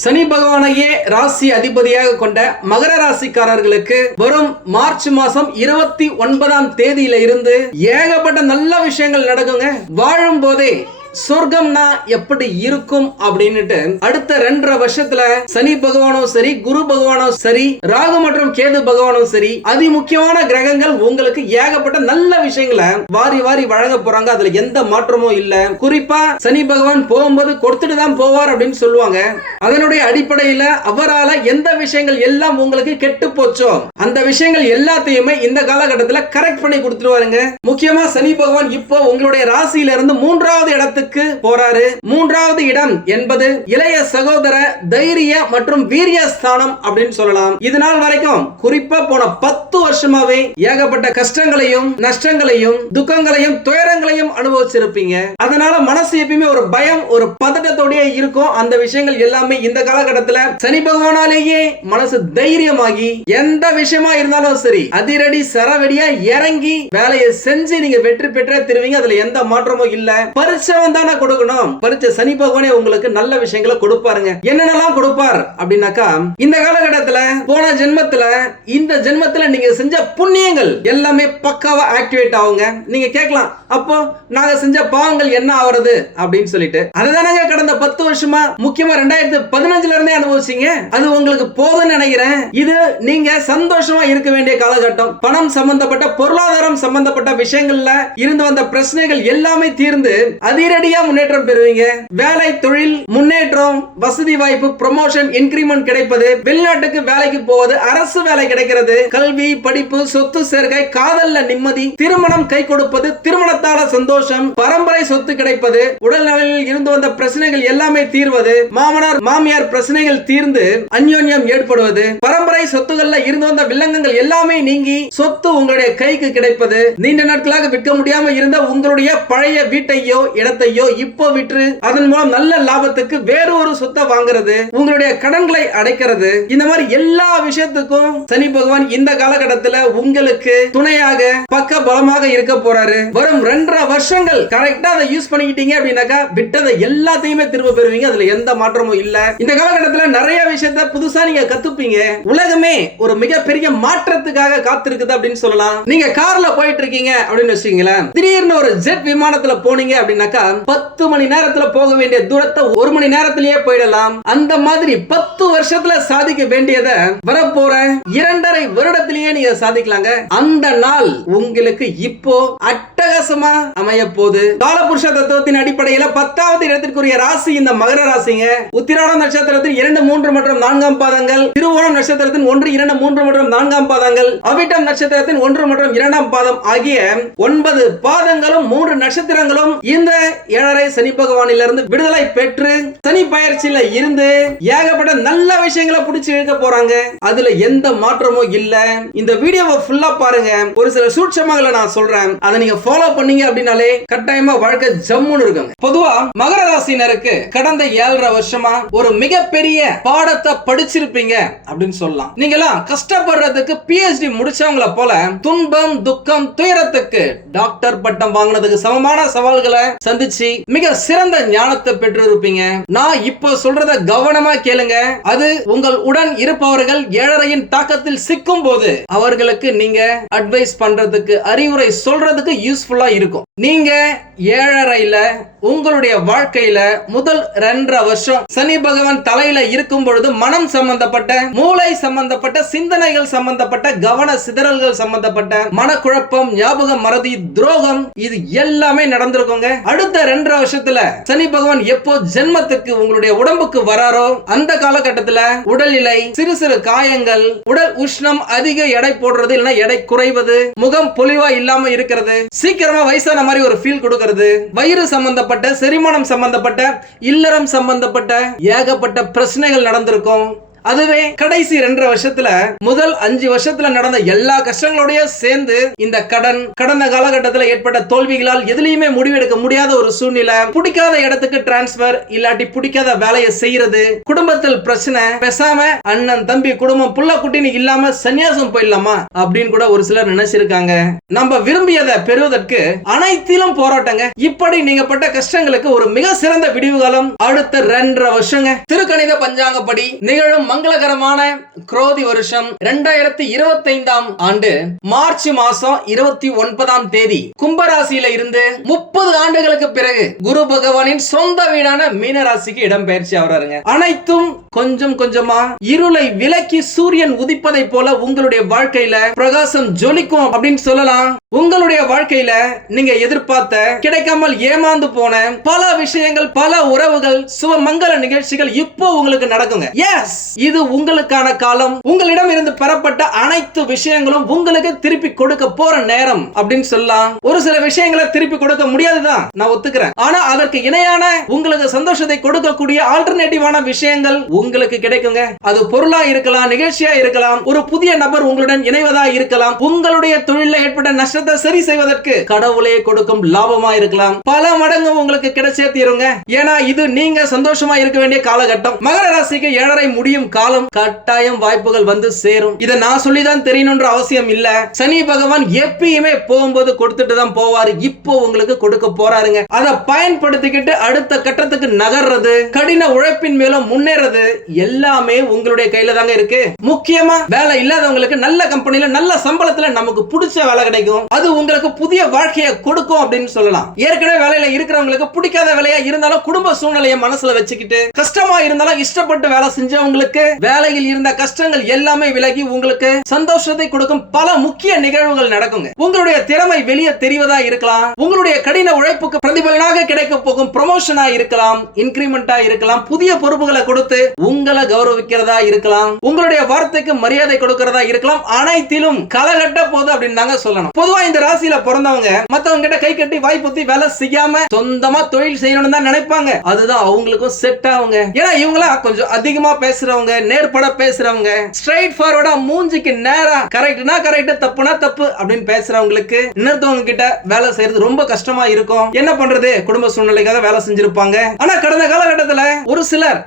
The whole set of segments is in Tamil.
சனி பகவானையே ராசி அதிபதியாக கொண்ட மகர ராசிக்காரர்களுக்கு வரும் மார்ச் மாசம் 29ஆம் தேதியில இருந்து ஏகப்பட்ட நல்ல விஷயங்கள் நடக்குங்க. வாழும் போதே சொர்க்கம்னா எப்படி இருக்கும் அப்படின்னுட்டு அடுத்த 2.5 வருஷத்துல சனி பகவானும் சரி, குரு பகவானும் சரி, ராகு மற்றும் கேது பகவானும் சரி, அதி முக்கியமான கிரகங்கள் உங்களுக்கு ஏகப்பட்ட நல்ல விஷயங்களை வாரி வாரி வழங்க போறாங்க. அதுல எந்த மாற்றமும் இல்ல. குறிப்பா சனி பகவான் போகும்போது கொடுத்துட்டு தான் போவார் அப்படின்னு சொல்லுவாங்க. அதனுடைய அடிப்படையில அவரால எந்த விஷயங்கள் எல்லாம் உங்களுக்கு கெட்டு போச்சோ அந்த விஷயங்கள் எல்லாத்தையுமே இந்த காலகட்டத்தில் கரெக்ட் பண்ணி கொடுத்துருவாருங்க. முக்கியமா சனி பகவான் இப்போ உங்களுடைய ராசியில இருந்து 3வது இடத்துக்கு போறாரு. 3வது இடம் என்பது இளைய சகோதர தைரிய மற்றும் வீரிய ஸ்தானம் அப்படின்னு சொல்லலாம். இது நாள் வரைக்கும் குறிப்பா போன 10 வருஷமாவே ஏகப்பட்ட கஷ்டங்களையும் நஷ்டங்களையும் துக்கங்களையும் துயரங்களையும் அனுபவிச்சிருப்பீங்க. அதனால மனசு எப்பயுமே ஒரு பயம், ஒரு பதட்டத்தோடயே இருக்கும். அந்த விஷயங்கள் எல்லாமே இந்த காலகட்டத்தில் சனி பகவானாலேயே மனசு தைரியமாகி எந்த விஷயமா இருந்தாலும் சரி அதிரடி சரவெடியா இறங்கி வேலையை செஞ்சு நீங்க வெற்றி பெற்ற திருவீங்க. அதுல எந்த மாற்றமும் இல்ல. பரிச்சை தானே கொடுக்கணும். பரிச்சை சனி பகவானே உங்களுக்கு நல்ல விஷயங்களை கொடுப்பாருங்க. என்னென்னலாம் கொடுப்பார் அப்படின்னாக்கா, இந்த காலகட்டத்துல போன ஜென்மத்துல இந்த ஜென்மத்துல நீங்க செஞ்ச புண்ணியங்கள் எல்லாமே பக்காவா ஆக்டிவேட் ஆகுங்க. நீங்க கேட்கலாம், அப்போ நாங்க செஞ்ச பாவங்கள் என்ன ஆவறது அப்படின்னு சொல்லிட்டு, அதுதானங்க கடந்த 10 வருஷமா முக்கியமா 2015ல இருந்தே அனுபவிச்சீங்க. அது உங்களுக்கு போதும்னு நினைக்கிறேன். இது நீங்க சந்தோஷமா இருக்க வேண்டிய காலகட்டம். பணம் சம்பந்தப்பட்ட பொருளாதாரம் சம்பந்தப்பட்ட விஷயங்கள்ல இருந்து வந்த பிரச்சனைகள் எல்லாமே தீர்ந்து அதிரடியா முன்னேற்றம் பெறுவீங்க. வேலை தொழில் முன்னேற்றம், வசதி வாய்ப்பு, ப்ரமோஷன், இன்கிரிமெண்ட் கிடைப்பது, வெளிநாட்டுக்கு வேலைக்கு போவது, அரசு வேலை கிடைக்கிறது, கல்வி படிப்பு, சொத்து சேர்க்கை, காதல்ல நிம்மதி, திருமணம் கை கொடுப்பது, திருமணத்தால சந்தோஷம், பரம்பரை சொத்து கிடைப்பது, உடல்நலில் இருந்து வந்த பிரச்சனைகள் எல்லாமே தீர்வது, மாமனார் மாமியார் பிரச்சனைகள் தீர்ந்து அந்யோன்யம் ஏற்படுவது, பரம்பரை சொத்துகள்ல இருந்து வந்த வில்லங்கங்கள் எல்லாமே நீங்கி சொத்து உங்களுடைய கைக்கு கிடைப்பது, நீண்ட நாட்களாக விற்க முடியாம இருந்த உங்களுடைய பழைய வீட்டையோ இடத்தையோ இப்போ விற்று அதன் மூலம் நல்ல லாபத்துக்கு வேறு ஒரு சொத்தை வாங்குறது, உங்களுடைய கடன்களை அடைக்கிறது, இந்த மாதிரி எல்லா விஷயத்துக்கும் சனி பகவான் இந்த காலகட்டத்தில் உங்களுக்கு துணையாக பக்க பலமாக இருக்க போறாரு. வரும் 2.5 வருஷங்கள் கரெக்டா அதை யூஸ் பண்ணிக்கிட்டீங்க அப்படின்னாக்கா விட்டதை எல்லாத்தையுமே திரும்ப பெறுவீங்க. அதுல எந்த மாற்றமும் இல்ல. இந்த காலகட்டத்தில் நிறைய விஷயத்தை புதுசா நீங்க கத்துப்பீங்க. உலகமே ஒரு மிகப்பெரிய மாற்றத்துக்காக காத்திருக்குது அப்படின்னு சொல்லலாம். நீங்க கார்ல போயிட்டு இருக்கீங்க அப்படின்னு வச்சுக்கீங்களேன், திடீர்னு ஒரு ஜெட் விமானத்துல போனீங்க அப்படின்னாக்கா 10 மணி நேரத்துல போக வேண்டிய தூரத்தை 1 மணி நேரத்திலேயே போயிடலாம். அந்த மாதிரி 10 வருஷத்துல சாதிக்க வேண்டியதை வரப்போற 2.5 வருடத்திலேயே நீங்க சாதிக்கலாங்க. அந்த நாள் உங்களுக்கு இப்போ அட்டகாசமா அமைய போகுது. காலபுருஷ தத்துவத்தின் அடிப்படையில் 10வது இடத்திற்குரிய ராசி இந்த மகர ராசிங்க. உத்திராடம் நட்சத்திரத்தின் 2, 3 மற்றும் 4ஆம் பாதங்கள், திருவோணம் நட்சத்திரத்தின் 1, 2, 3 மற்றும் 4ஆம் பாதங்கள், அவிட்டம் நட்சத்திரத்தின் 1 மற்றும் 2ஆம் பாதம் ஆகிய 9 பாதங்களும் 3 நட்சத்திரங்களும் இந்த 7.5 சனி பகவானிலிருந்து விடுதலை பெற்று சனி பயிற்சியில இருந்து ஏகப்பட்ட நல்ல விஷயங்களை பிடிச்சி இழுக்க போறாங்க. அதுல எந்த மாற்றமும் இல்ல. இந்த வீடியோவை ஃபுல்லா பாருங்க. ஒரு சில சூட்சமங்களை நான் சொல்றேன், அதை நீங்க ஃபாலோ பண்ணீங்க அப்படின்னாலே கட்டாயமா வாழ்க்கை ஜம்முன்னு இருக்குங்க. பொதுவா மகர ராசினருக்கு கடந்த 7.5 வருஷமா ஒரு மிகப்பெரிய பாடத்தை படிச்சிருப்பீங்க அப்படின்னு சொல்லலாம். நீங்க எல்லாம் கஷ்டப்படுறதுக்கு PhD முடிச்சவங்கள போல துன்பம் துக்கம் துயரத்துக்கு டாக்டர் பட்டம் வாங்கினதுக்கு சமமான சவால்களை சந்திச்சு மிக சிறந்த ஞானத்தை பெற்று இருப்பீங்க. நான் இப்ப சொல்றத கவனமா கேளுங்க. அது உங்கள் உடன் இருப்பவர்கள் 7.5 தாக்கத்தில் சிக்கும் போது அவர்களுக்கு நீங்க அட்வைஸ் பண்றதுக்கு, அறிவுரை சொல்றதுக்கு யூஸ்ஃபுல்லா இருக்கும். நீங்க 7.5ல உங்களுடைய வாழ்க்கையில முதல் 2.5 வருஷம் சனி பகவான் தலையில இருக்கும் பொழுது மனம் சம்பந்தப்பட்ட, மூளை சம்பந்தப்பட்ட, சிந்தனைகள் சம்பந்தப்பட்ட, கவன சிதறல்கள் சம்பந்தப்பட்ட, மனக்குழப்பம், ஞாபகம் மறதி, துரோகம், இது எல்லாமே நடந்திருக்குங்க. அடுத்த 2.5 வருஷத்துல சனி பகவான் எப்போ ஜென்மத்துக்கு உங்களுடைய உடம்புக்கு வராரோ அந்த காலகட்டத்துல உடல்நிலை, சிறு சிறு காயங்கள், உடல் உஷ்ணம், அதிக எடை போடுறது இல்லைன்னா எடை குறைவது, முகம் பொலிவா இல்லாம இருக்கிறது, சீக்கிரமா வயசான மாதிரி ஒரு ஃபீல் கொடுக்கிறது, வயிறு சம்பந்தப்பட்ட, செரிமானம் சம்பந்தப்பட்ட, இல்லறம் சம்பந்தப்பட்ட ஏகப்பட்ட பிரச்சனைகள் நடந்திருக்கும். அதுவே கடைசி 2.5 வருஷத்துல முதல் 5 வருஷத்துல நடந்த எல்லா கஷ்டங்களோடய சேர்ந்து இந்த கடந்த காலகட்டத்தில் ஏற்பட்ட தோல்விகளால் எதுலயுமே முடிவெடுக்க முடியாத ஒரு சூழ்நிலை, பிடிக்காத இடத்துக்கு டிரான்ஸ்பர் இல்லாட்டி பிடிக்காத வேலையை செய்யறது, குடும்பத்தில் பிரச்சனை, பேசாம அண்ணன் தம்பி குடும்பம் புள்ள குட்டின்னு இல்லாம சன்னியாசம் போயிடலாமா அப்படின்னு கூட ஒரு சிலர் நினைச்சிருக்காங்க. நம்ம விரும்பியதை பெறுவதற்கு அனைத்திலும் போராட்டங்க. இப்படி நீங்க பட்ட கஷ்டங்களுக்கு ஒரு மிக சிறந்த விடிவு காலம் அடுத்த 2.5 வருஷங்க. திருக்கணித பஞ்சாங்கப்படி நிகழும் மங்களகரமான குரோதி வருஷம் 2025ஆம் ஆண்டு மார்ச் மாசம் 29ஆம் தேதி கும்பராசியில இருந்து 30 ஆண்டுகளுக்கு பிறகு குரு பகவானின் சொந்த வீடான மீனராசிக்கு இடம்பெயர்ச்சி ஆகிறாருங்க. அனைத்தும் கொஞ்சம் கொஞ்சமா இருளை விலக்கி சூரியன் உதிப்பதை போல உங்களுடைய வாழ்க்கையில பிரகாசம் ஜொலிக்கும் அப்படின்னு சொல்லலாம். உங்களுடைய வாழ்க்கையில நீங்க எதிர்பார்த்த கிடைக்காமல் ஏமாந்து போன பல விஷயங்கள், பல உறவுகள், சுபமங்கல நிகழ்ச்சிகள் இப்போ உங்களுக்கு நடக்குங்க. எஸ், இது உங்களுக்கான காலம். உங்களிடம் இருந்து பெறப்பட்ட அனைத்து விஷயங்களும் உங்களுக்கு திருப்பி கொடுக்க போற நேரம் அப்படின்னு சொல்லலாம். ஒரு சில விஷயங்களை திருப்பி கொடுக்க முடியாதுதான், நான் ஒத்துக்கிறேன். ஆனா அதற்கு இணையான உங்களுக்கு சந்தோஷத்தை கொடுக்கக்கூடிய ஆல்டர்னேட்டிவான விஷயங்கள் உங்களுக்கு கிடைக்குங்க. அது பொருளா இருக்கலாம், நிகழ்ச்சியா இருக்கலாம், ஒரு புதிய நபர் உங்களுடன் இணைவதா இருக்கலாம், உங்களுடைய தொழில ஏற்பட்ட நஷ்டத்தை சரி செய்வதற்கு கடவுளே கொடுக்கும் லாபமா இருக்கலாம். பல மடங்கு உங்களுக்கு கிடைச்சே தீருங்க. ஏன்னா இது நீங்க சந்தோஷமா இருக்க வேண்டிய காலகட்டம். மகர ராசிக்கு 7.5 முடியும் காலம். கட்டாயம் வாய்ப்புகள் வந்து சேரும். இதை நான் சொல்லிதான் தெரியணும்ன்ற அவசியம் இல்ல. சனி பகவான் எப்பயுமே போகும்போது கொடுத்துட்டு தான் போவாரு. இப்போ உங்களுக்கு கொடுக்க போறாருங்க. அதை பயன்படுத்திக்கிட்டு அடுத்த கட்டத்துக்கு நகர்றது, கடின உழைப்பின் மேலும் முன்னேறது எல்லாமே உங்களுடைய கையில தாங்க இருக்கு. முக்கியமா வேலை இல்லாதவங்களுக்கு நல்ல கம்பெனில நல்ல சம்பளத்துல நமக்கு பிடிச்ச வேலை கிடைக்கும். அது உங்களுக்கு புதிய வாழ்க்கையை கொடுக்கும் அப்படின்னு சொல்லலாம். ஏற்கனவே வேலையில இருக்கிறவங்களுக்கு பிடிக்காத வேலையா இருந்தாலும் குடும்ப சூழ்நிலையை மனசுல வச்சுக்கிட்டு கஷ்டமா இருந்தாலும் இஷ்டப்பட்டு வேலை செஞ்சவங்களுக்கு வேலையில் இருந்த கஷ்டங்கள் எல்லாமே விலகி உங்களுக்கு சந்தோஷத்தை கொடுக்கும் பல முக்கிய நிகழ்வுகள் நடக்குங்க. உங்களுடைய திறமை வெளியே தெரிவதா இருக்கலாம், உங்களுடைய கடின உழைப்புக்கு பிரதிபலனாக கிடைக்க போகும் ப்ரமோஷனா இருக்கலாம், இன்கிரிமெண்டா இருக்கலாம், புதிய பொறுப்புகளை கொடுத்து உங்களை கௌரவிக்கிறதா இருக்கலாம், உங்களுடைய வார்த்தைக்கு மரியாதை கொடுக்கிறதா இருக்கலாம். அனைத்திலும் காலகட்ட போது அப்படின்னு தாங்க சொல்லணும். பொதுவா இந்த ராசியில பிறந்தவங்க மத்தவங்க கிட்ட கை கட்டி வாய் பொத்தி வேலை செய்யாம சொந்தமா தொழில் செய்யணும்னு தான் நினைப்பாங்க. அதுதான் அவங்களுக்கும் செட் ஆகுங்க. ஏன்னா இவங்களா கொஞ்சம் அதிகமா பேசுறவங்க, நேர்பட பேசுறவங்க, ஸ்ட்ரைட் ஃபார்வர்டா மூஞ்சிக்கு நேரா கரெக்ட்னா கரெக்ட், தப்புனா தப்பு அப்படின்னு பேசுறவங்களுக்கு இன்னொருத்தவங்க கிட்ட வேலை செய்யறது ரொம்ப கஷ்டமா இருக்கும். என்ன பண்றது, குடும்ப சூழ்நிலைக்காக வேலை செஞ்சிருப்பாங்க. ஆனா கடந்த காலகட்டத்துல ஒரு சிலர்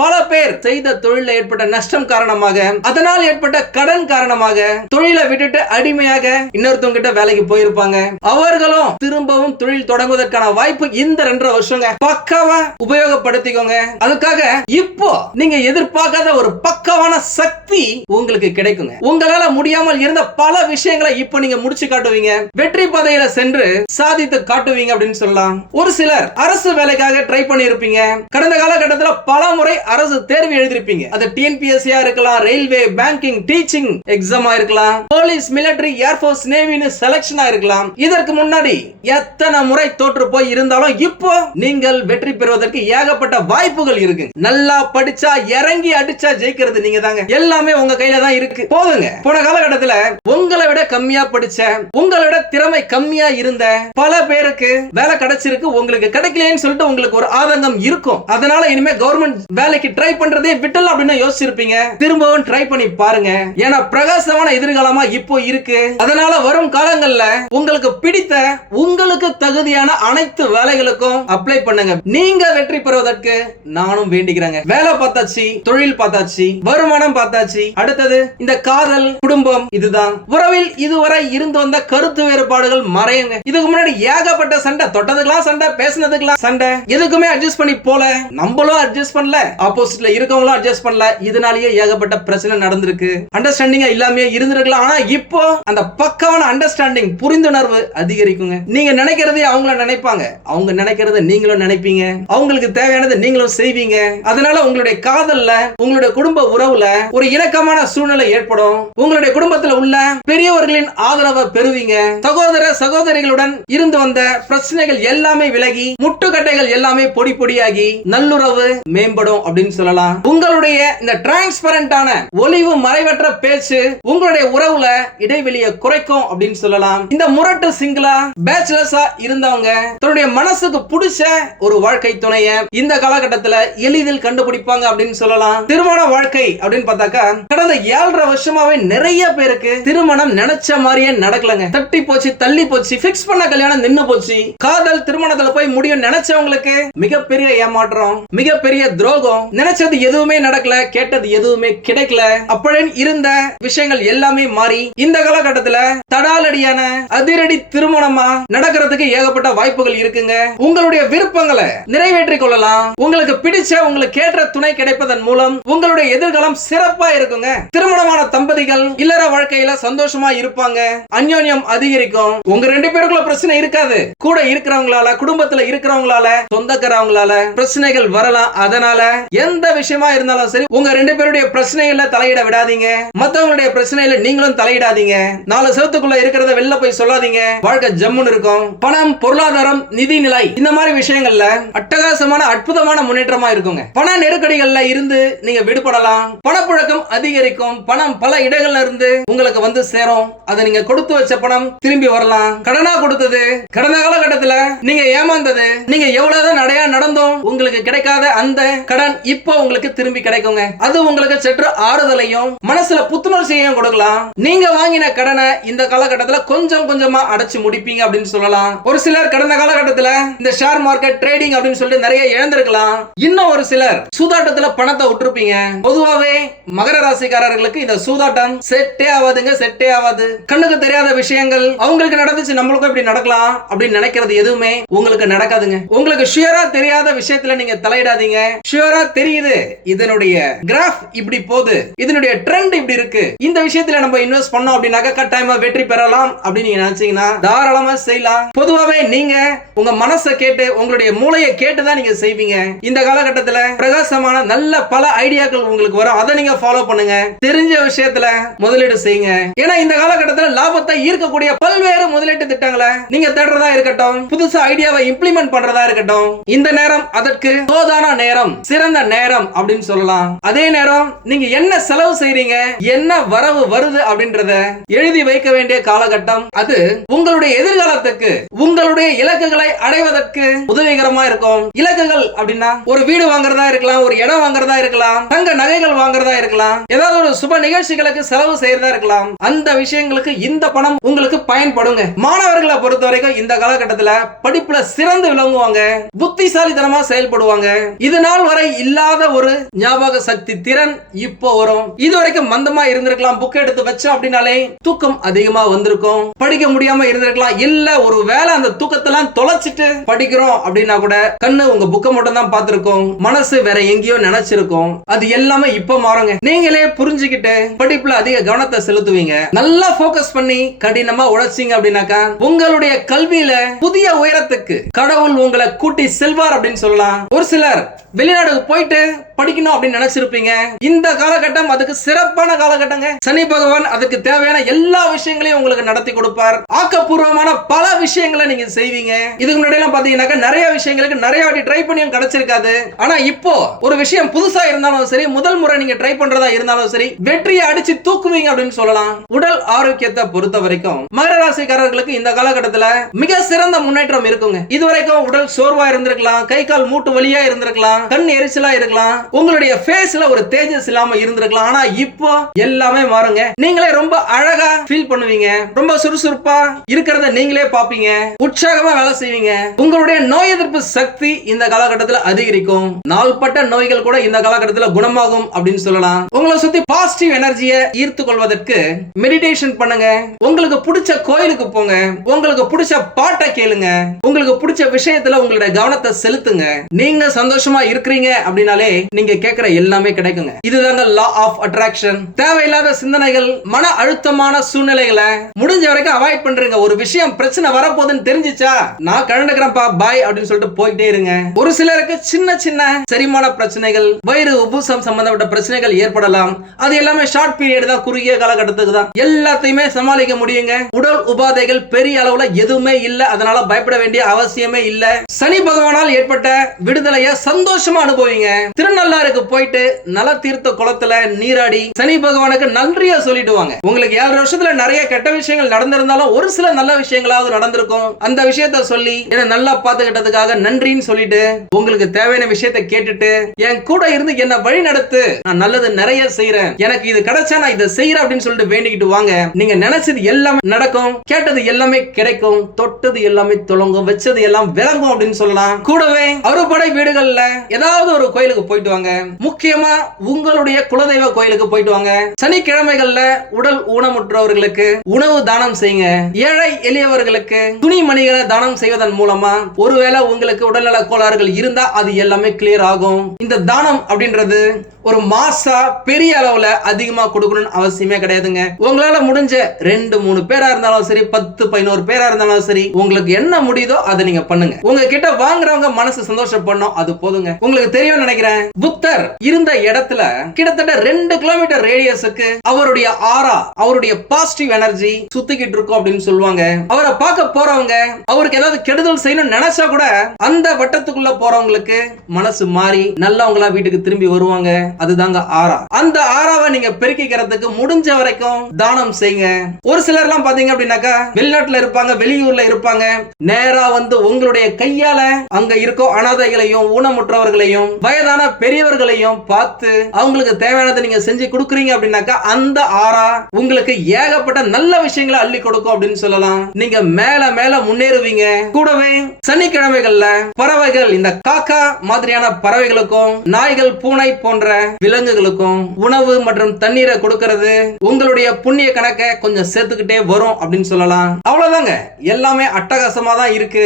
பல பேர் செய்த தொழில ஏற்பட்ட நஷ்டம் காரணமாக, அதனால் ஏற்பட்ட கடன் காரணமாக தொழிலை விட்டுட்டு அடிமையாக இன்னொருத்தவங்க கிட்ட வேலைக்கு போயிருப்பாங்க. அவர்களும் திரும்பவும் தொழில் தொடங்குவதற்கான வாய்ப்பு இந்த 2.5 வருஷங்க. பக்காவா உபயோகப்படுத்திக்கோங்க. அதுக்காக இப்போ நீங்க எதிர்பார்க்காத ஒரு பக்கவான சக்தி உங்களுக்கு கிடைக்குங்க. உங்களால முடியாமல் இருந்த பல விஷயங்களை இப்போ நீங்க முடிச்சு காட்டுவீங்க. வெற்றி பாதையில சென்று சாதித்து காட்டுவீங்க அப்படின்னு சொல்லலாம். ஒரு சிலர் அரசு வேலைக்காக ட்ரை பண்ணி இருப்பீங்க. கடந்த காலகட்டத்தில் பல முறை அரசு தேர்வு எழுதிருப்பீங்க. அது டிஎன்பிஎஸ்சியா இருக்கலாம், ரயில்வே, பேங்கிங், டீச்சிங் எக்ஸாமா இருக்கலாம், போலீஸ், மிலிட்டரி, ஏர்ஃபோர்ஸ், நேவின்னு செலக்ஷனா இருக்கலாம். இதற்கு முன்னாடி எத்தனை முறை தோற்று போய் இருந்தாலும் இப்போ நீங்கள் வெற்றி பெறுவதற்கு ஏகப்பட்ட வாய்ப்புகள் இருக்கு. நல்லா படிச்சா இறங்கி அடிச்சா ஜெயிக்கிறது நீங்க தாங்க. எல்லாமே உங்க கையில தான் இருக்கு. போதுங்க. போன காலகட்டத்துல உங்களை விட கம்மியா படிச்ச, உங்களை விட திறமை கம்மியா இருந்த பல பேருக்கு வேலை கிடைச்சிருக்கு. உங்களுக்கு கிடைக்கலன்னு சொல்லிட்டு உங்களுக்கு ஒரு ஆதங்கம் இருக்கும். அதனால இனிமே கவர்மெண்ட் வேலைக்கு ட்ரை பண்றதே விட்டல் அப்படின்னு யோசிச்சிருப்பீங்க. திரும்பவும் ட்ரை பண்ணி பாருங்க. ஏன்னா பிரகாசமான எதிர்காலமா இப்போ இருக்கு. அதனால வரும் காலங்கள்ல உங்களுக்கு பிடித்த, உங்களுக்கு தகுதியான அனைத்து வேலைகளுக்கும் அப்ளை பண்ணுங்க. நீங்க வெற்றி பெறுவதற்கு நானும் வேண்டிக்கிறேங்க. வேலை பார்த்தாச்சு, தொழில் பார்த்தாச்சு, வருமானம் பார்த்தாச்சு. அடுத்தது இந்த காதல், குடும்பம், இதுதான். உறவில் இதுவரை இருந்து வந்த கருத்து வேறுபாடுகள் மறையுங்க. இதுக்கு முன்னாடி ஏகப்பட்ட சண்டை, தொட்டதுக்கெல்லாம் சண்டை, பேசினதுக்கெல்லாம் சண்டை, எதுக்குமே அட்ஜஸ்ட் பண்ணி போல, நம்மளும் அட்ஜஸ்ட் பண்ணல, ஆப்போசிட்ல இருக்கவங்களும் அட்ஜஸ்ட் பண்ணல. இதனாலேயே ஏகப்பட்ட பிரச்சனை நடந்திருக்கு. அண்டர்ஸ்டாண்டிங்கா இல்லாம இருந்திருக்கலாம். ஆனா இப்போ அந்த பக்காவான அண்டர்ஸ்டாண்டிங், புரிந்துணர்வு அதிகரிக்குங்க. நீங்க நினைக்கிறதே அவங்கள நினைப்பாங்க, அவங்க நினைக்கிறத நீங்களும் நினைப்பீங்க, அவங்களுக்கு தேவையானதை நீங்களும் செய்வீங்க. அதனால உங்களுடைய காதல்ல, உங்களுடைய குடும்ப உறவுல ஒரு இணக்கமான சூழ்நிலை ஏற்படும். உங்களுடைய குடும்பத்தில் உள்ள பெரியவர்களின் ஆதரவை பெறுவீங்க. சகோதர சகோதரிகளுடன் இருந்து வந்த பிரச்சனைகள் எல்லாமே விலகி, முட்டுக்கட்டைகள் எல்லாமே பொடி பொடியாகி நல்லுறவு மேம்படும் அப்படின்னு சொல்லலாம். உங்களுடைய இந்த டிரான்ஸ்பரண்டான ஒளிவு மறைவற்ற பேச்சு உங்களுடைய உறவுல இடைவெளியை குறைக்கும் அப்படின்னு சொல்லலாம். இந்த முரட்டு சிங்கிளா பேச்சுலர்ஸா இருந்தவங்க தன்னுடைய மனசுக்கு பிடிச்ச ஒரு வாழ்க்கை துணைய இந்த காலகட்டத்தில் எளிதில் கண்டு கண்டுபிடிப்பாங்க அப்படின்னு சொல்லலாம். திருமண வாழ்க்கை அப்படின்னு பார்த்தாக்கா கடந்த 7.5 வருஷமாவே நிறைய பேருக்கு திருமணம் நினைச்ச மாதிரியே நடக்கலங்க. தட்டி போச்சு, தள்ளி போச்சு, பிக்ஸ் பண்ண கல்யாணம் நின்னு போச்சு. காதல் திருமணத்துல போய் முடியும் நினைச்சவங்களுக்கு மிகப்பெரிய ஏமாற்றம், மிகப்பெரிய துரோகம். நினைச்சது எதுவுமே நடக்கல, கேட்டது எதுவுமே கிடைக்கல. அப்பழன் இருந்த விஷயங்கள் எல்லாமே மாறி இந்த காலகட்டத்துல தடாலடியான அதிரடி திருமணமா நடக்கிறதுக்கு ஏகப்பட்ட வாய்ப்புகள் இருக்குங்க. உங்களுடைய விருப்பங்களை நிறைவேற்றிக் கொள்ளலாம். உங்களுக்கு பிடிச்ச, உங்களுக்கு ஏற்ற துணை கிடைப்பதன் மூலம் உங்களுடைய எதிர்காலம் சிறப்பா இருக்குங்க. திருமணமான தம்பதிகள் இல்லற வாழ்க்கையில சந்தோஷமா இருப்பாங்க. அந்யோன்யம் அதிகரிக்கும். உங்க 2 பேருக்குள்ள பிரச்சனை இருக்காது. கூட இருக்கிறவங்களால, குடும்பத்துல இருக்கிறவங்களால, சொந்தக்காரவங்களால பிரச்சனைகள் வரலாம். அதனால எந்த விஷயமா இருந்தாலும் சரி உங்க 2 பேருடைய பிரச்சனைகளை தலையிட விடாதீங்க. மத்தவங்களுடைய பிரச்சனையில நீங்களும் தலையிடாதீங்க. 4 செவத்துக்குள்ள இருக்கிறத வெளில போய் சொல்லாதீங்க. வாழ்க்கை ஜம்முன்னு இருக்கும். பணம், பொருளாதாரம், நிதி நிலை இந்த மாதிரி விஷயங்கள்ல அட்டகாசமான அற்புதமான முன்னேற்றமா இருக்குங்க. பண நெருக்கடிகள்ல இருந்து நீங்க விடுபடலாம். பணப்புழக்கம் அதிகரிக்கும். பணம் பல இடங்கள்ல இருந்து உங்களுக்கு வந்து சேரும். அதை நீங்க கொடுத்து வச்ச பணம் திரும்பி வரலாம். கடனா கொடுத்தது, கடந்த காலகட்டத்துல நீங்க ஏமாந்தது, நீங்க எவ்வளவுதான் நடையா நடந்தும் உங்களுக்கு கிடைக்காத அந்த கடன் இப்போ உங்களுக்கு திரும்பி கிடைக்குங்க. அது உங்களுக்கு சற்று ஆறுதலையும் மனசுல புத்துணர்ச்சியையும் கொடுக்கலாம். நீங்க வாங்கின கடனை இந்த காலகட்டத்துல கொஞ்சம் கொஞ்சமா அடைச்சு முடிப்பீங்க அப்படின்னு சொல்லலாம். ஒரு சிலர் கடந்த காலகட்டத்துல இந்த ஷேர் மார்க்கெட் ட்ரேடிங் அப்படின்னு சொல்லிட்டு நிறைய இழந்திருக்கலாம். இன்னும் ஒரு சிலர் சூதாட்டத்துல பணத்தை விட்டுருப்பீங்க. பொதுவாவே மகர ராசிக்காரர்களுக்கு இந்த சூதாட்டம் செட்டே ஆகாதுங்க, செட்டே ஆகாது. கண்ணுக்கு தெரியாத விஷயங்கள் அவங்களுக்கு நடந்துச்சு, நம்மளுக்கும் இப்படி நடக்கலாம் அப்படின்னு நினைக்கிறது எதுவுமே உங்களுக்கு நடக்காதுங்க. உங்களுக்கு ஷியரா தெரியாத விஷயத்துல நீங்க தலையிடாதீங்க. ஷியரா தெரியுது இதனுடைய கிராஃப் இப்படி போகுது, இதனுடைய ட்ரெண்ட் இப்படி இருக்கு, இந்த விஷயத்துல நம்ம இன்வெஸ்ட் பண்ணோம் அப்படின்னாக்க கட்டாயமா வெற்றி பெறலாம் அப்படின்னு நீங்க நினைச்சீங்கன்னா தாராளமா செய்யலாம். பொதுவாவே நீங்க உங்க மனசை கேட்டு, உங்களுடைய மூளையை கேட்டுதான் நீங்க செய்வீங்க. இந்த காலகட்டத்துல பிரகாசமான நல்ல பல ஐடியாக்கள் உங்களுக்கு வரும். அதை நீங்க ஃபாலோ பண்ணுங்க. தெரிஞ்ச விஷயத்துல முதலீடு செய்யுங்க. ஏன்னா இந்த காலகட்டத்துல லாபத்தை ஈர்க்கக்கூடிய பல்வேறு முதலீட்டு திட்டங்களை நீங்க தேடுறதா இருக்கட்டும், புதுசா ஐடியாவை இம்ப்ளிமெண்ட் பண்றதா இருக்கட்டும், இந்த நேரம் அதற்கு தோதான நேரம், சிறந்த நேரம் அப்படின்னு சொல்லலாம். அதே நேரம் நீங்க என்ன செலவு செய்றீங்க, என்ன வரவு வருது அப்படின்றத எழுதி வைக்க வேண்டிய காலகட்டம். அது உங்களுடைய எதிர்காலத்துக்கு, உங்களுடைய இலக்குகளை அடைவதற்கு உதவிகரமா இருக்கும். இலக்குகள் அப்படின்னா ஒரு வீடு வாங்குறதா இருக்கலாம், ஒரு இடம் வாங்குறதா இருக்கலாம், தங்க நகைகள் வாங்குறதா இருக்கலாம், ஏதாவது ஒரு சுப நிகழ்ச்சிகளுக்கு செலவு செய்யறதா இருக்கலாம். அந்த விஷயங்களுக்கு இந்த பணம் உங்களுக்கு பயன்படுங்க. மாணவர்களை பொறுத்த வரைக்கும் இந்த காலகட்டத்துல படிப்புல சிறந்து விளங்குவாங்க, புத்திசாலித்தனமா செயல்படுவாங்க. இது நாள் வரை இல்லாத ஒரு ஞாபக சக்தி திறன் இப்போ வரும். இதுவரைக்கும் மந்தமா இருந்திருக்கலாம், புக் எடுத்து வச்சோம் அப்படின்னாலே தூக்கம் அதிகமா வந்திருக்கும், படிக்க முடியாம இருந்திருக்கலாம். இல்ல ஒரு வேலை அந்த தூக்கத்தெல்லாம் தொலைச்சிட்டு படிக்கிறோம் அப்படின்னா கூட கண்ணு உங்க புக்கை மட்டும் தான் பார்த்திருக்கும், மனசு வேற எங்கேயோ நினைச்சிருக்கும். அது எல்லாமே இப்ப மாறுங்க. நீங்களே புரிஞ்சுக்கிட்டு படிப்புல அதிக கவனத்தை செலுத்துவீங்க. நல்லா போக்கஸ் பண்ணி கடினமா உழைச்சீங்க அப்படின்னாக்கா உங்களுடைய கல்வியில புதிய உயரத்துக்கு கடவுள் உங்களை கூட்டி செல்வார் அப்படின்னு சொல்லலாம். ஒரு சிலர் வெளிநாடுக்கு போயிட்டு படிக்கணும் அப்படின்னு நினைச்சிருப்பீங்க. இந்த காலகட்டம் அதுக்கு சிறப்பான காலகட்டங்க. சனி பகவான் அதுக்கு தேவையான எல்லா விஷயங்களையும் உங்களுக்கு நடத்தி கொடுப்பார். ஆக்கப்பூர்வமான பல விஷயங்களை நீங்க செய்வீங்க. இதுக்கு முன்னாடி எல்லாம் பாத்தீங்கன்னாக்கா நிறைய விஷயங்களுக்கு நிறைய வாட்டி ட்ரை பண்ணியும் கிடைச்சிருக்காது. ஆனா இப்போ ஒரு விஷயம் புதுசா இருந்தாலும் சரி, முதல் முறை நீங்க ட்ரை பண்றதா இருந்தாலும் சரி, வெற்றியை அடிச்சு தூக்குவீங்க அப்படின்னு சொல்லலாம். உடல் ஆரோக்கியத்தை பொறுத்த வரைக்கும் மகர ராசிக்காரர்களுக்கு இந்த காலகட்டத்துல மிக சிறந்த முன்னேற்றம் இருக்குங்க. இதுவரைக்கும் உடல் சோர்வா இருந்திருக்கலாம், கை கால் மூட்டு வலியா இருந்திருக்கலாம், கண் எரிச்சலா இருக்கலாம், உங்களுடைய ஃபேஸ்ல ஒரு தேஜஸ் இல்லாம இருந்திருக்கலாம். ஆனா இப்போ எல்லாமே மாறுங்க. நீங்களே ரொம்ப அழகா ஃபீல் பண்ணுவீங்க, ரொம்ப சுறுசுறுப்பா இருக்கிறத நீங்களே பாப்பீங்க, உற்சாகமா வேலை செய்வீங்க. உங்களுடைய நோய் எதிர்ப்பு சக்தி இந்த காலகட்டத்தில் அதிகரிக்கும். நாள்பட்ட நோய்கள் கூட இந்த காலகட்டத்தில் குணமாகும் அப்படின்னு சொல்லலாம். உங்களை சுத்தி பாசிட்டிவ் எனர்ஜியை ஈர்த்து கொள்வதற்கு மெடிடேஷன் பண்ணுங்க. உங்களுக்கு பிடிச்ச கோயிலுக்கு போங்க, உங்களுக்கு பிடிச்ச பாட்டை கேளுங்க, உங்களுக்கு பிடிச்ச விஷயத்துல உங்களுடைய கவனத்தை செலுத்துங்க. நீங்க சந்தோஷமா இருக்கிறீங்க அப்படின்னாலே நீங்க கேட்கிற எல்லாமே கிடைக்குங்க. இதுதாங்க லா ஆஃப் அட்ராக்ஷன். தேவையில்லாத சிந்தனைகள், மன அழுத்தமான சூழ்நிலைகளை முடிஞ்ச வரைக்கும் அவாய்ட் பண்றீங்க. ஒரு விஷயம் பிரச்சனை வரப்போகுதுன்னு தெரிஞ்சிச்சா நான் கலந்துக்கிறேன்ப்பா பாய் அப்படின்னு சொல்லிட்டு போயிட்டே இருங்க. ஒரு சிலருக்கு சின்ன சின்ன செரிமான பிரச்சனைகள், வயிறு உபுசம் சம்பந்தப்பட்ட பிரச்சனைகள் ஏற்படலாம். அது எல்லாமே ஷார்ட் பீரியட் தான், குறுகிய காலகட்டத்துக்கு தான். எல்லாத்தையுமே சமாளிக்க முடியுங்க. உடல் உபாதைகள் பெரிய அளவுல எதுவுமே இல்ல, அதனால பயப்பட வேண்டிய அவசியமே இல்ல. சனி பகவானால் ஏற்பட்ட விடுதலையை சந்தோஷமா அனுபவிங்க. திருநள்ளாருக்கு போயிட்டு நல தீர்த்த குளத்துல நீராடி சனி பகவானுக்கு நன்றியா சொல்லிட்டு வாங்க. உங்களுக்கு 7 வருஷத்துல நிறைய கெட்ட விஷயங்கள் நடந்திருந்தாலும் ஒரு சில நல்ல விஷயங்களாவது நடந்திருக்கும். அந்த விஷயத்த சொல்லி என்ன நல்லா பாத்துக்கிட்டதுக்காக நன்றின்னு சொல்லிட்டு உங்களுக்கு தேவையான விஷயத்தை கேட்டுட்டு என் கூட இருந்து என்ன வழி நடத்து, நான் நல்லது நிறைய செய்யறேன், எனக்கு இது கிடைச்சா நான் இதை செய்யறேன் அப்படின்னு சொல்லிட்டு வேண்டிக்கிட்டு வாங்க. நீங்க நினைச்சது எல்லாமே நடக்கும், கேட்டது எல்லாமே கிடைக்கும், தொட்டது எல்லாமே துலங்கும், வச்சது எல்லாம் விளங்கும் அப்படின்னு சொல்லலாம். கூடவே அறுபடை வீடுகள்ல ஏதாவது ஒரு கோயிலுக்கு போயிட்டு வாங்க. முக்கியமா உங்களுடைய குலதெய்வ கோயிலுக்கு போயிட்டு வாங்க. சனிக்கிழமைகள்ல உடல் ஊனமுற்றவர்களுக்கு உணவு தானம் செய்யுங்க. ஏழை எளியவர்களுக்கு துணிமணிகளை தானம் செய்வதன் மூலமா ஒருவேளை உங்களுக்கு உடல்நல கோளாறுகள் இருந்தா அது எல்லாமே கிளியர் ஆகும். இந்த தானம் அப்படின்றது ஒரு மாசா பெரிய அளவுல அதிகமா கொடுக்கணும்னு அவசியமே கிடையாதுங்க. உங்களால முடிஞ்ச 2-3 பேரா இருந்தாலும் சரி, 10-11 பேரா இருந்தாலும் சரி, உங்களுக்கு என்ன முடியுதோ அதை நீங்க பண்ணுங்க. உங்ககிட்ட வாங்குறவங்க மனசு சந்தோஷப்படணும், அது போதுங்க. உங்களுக்கு தெரியும் நினைக்கிறேன், புத்தர் இருந்த இடத்துல கிட்டத்தட்ட 2 கிலோமீட்டர் ரேடியஸுக்கு அவருடைய ஆரா, அவருடைய பாசிட்டிவ் எனர்ஜி சுத்திக்கிட்டு இருக்கும் அப்படின்னு சொல்லுவாங்க. அவரை பார்க்க போறவங்க அவருக்கு ஏதாவது கெடுதல் செய்யணும்னு நினைச்சா கூட அந்த வட்டத்துக்குள்ள போறவங்களுக்கு மனசு மாறி நல்லவங்களா வீட்டுக்கு திரும்பி வருவாங்க. அதுதாங்க ஆரா. அந்த ஆராவை நீங்க பெருக்கிக்கிறதுக்கு முடிஞ்ச வரைக்கும் தானம் செய்யுங்க. ஒரு சிலர் எல்லாம் பாத்தீங்க அப்படின்னாக்கா வெளிநாட்டுல இருப்பாங்க, வெளியூர்ல இருப்பாங்க, நேரா வந்து உங்களுடைய கையால அங்க இருக்கும் அனாதைகளையும் ஊனமுற்றவர்களையும் வயதான பெரியவர்களையும் பார்த்து அவங்களுக்கு தேவையானதை நீங்க செஞ்சு கொடுக்குறீங்க அப்படின்னாக்கா அந்த ஆரா உங்களுக்கு ஏகப்பட்ட நல்ல விஷயங்களை அள்ளி கொடுக்கும் அப்படின்னு சொல்லலாம். நீங்க மேல மேல முன்னேறுவீங்க. கூடவே சனிக்கிழமைகள்ல பறவைகள், இந்த காக்கா மாதிரியான பறவைகளுக்கும் நாய்கள் பூனை போன்ற விலங்குகளுக்கும் உணவு மற்றும் தண்ணீரை கொடுக்கிறது உங்களுடைய புண்ணிய கணக்கை கொஞ்சம் சேர்த்துக்கிட்டே வரும் அப்படின்னு சொல்லலாம். அவ்வளவுதாங்க, எல்லாமே அட்டகாசமா தான் இருக்கு.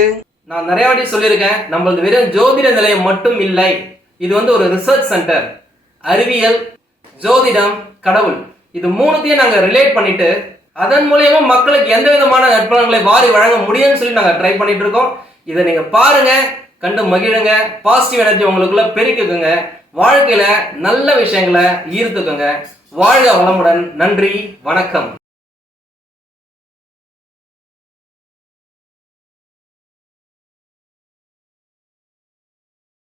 நான் நிறைய வாட்டி சொல்லியிருக்கேன், நம்மளது வெறும் ஜோதிட நிலையம் மட்டும் இல்லை, இது வந்து ஒரு ரிசர்ச் சென்டர். அறிவியல், ஜோதிடம், கடவுள், இது மூணுத்தையும் நாங்க ரிலேட் பண்ணிட்டு அதன் மூலியமா மக்களுக்கு எந்த விதமான நற்பலன்களை வாரி வழங்க முடியும்னு சொல்லி நாங்க ட்ரை பண்ணிட்டு இருக்கோம். இதை நீங்க பாருங்க, கண்டு மகிழுங்க, பாசிட்டிவ் எனர்ஜி உங்களுக்குள்ள பெருக்குங்க, வாழ்க்கையில நல்ல விஷயங்களை ஈர்த்துக்குங்க. வாழ்க வளமுடன். நன்றி, வணக்கம்.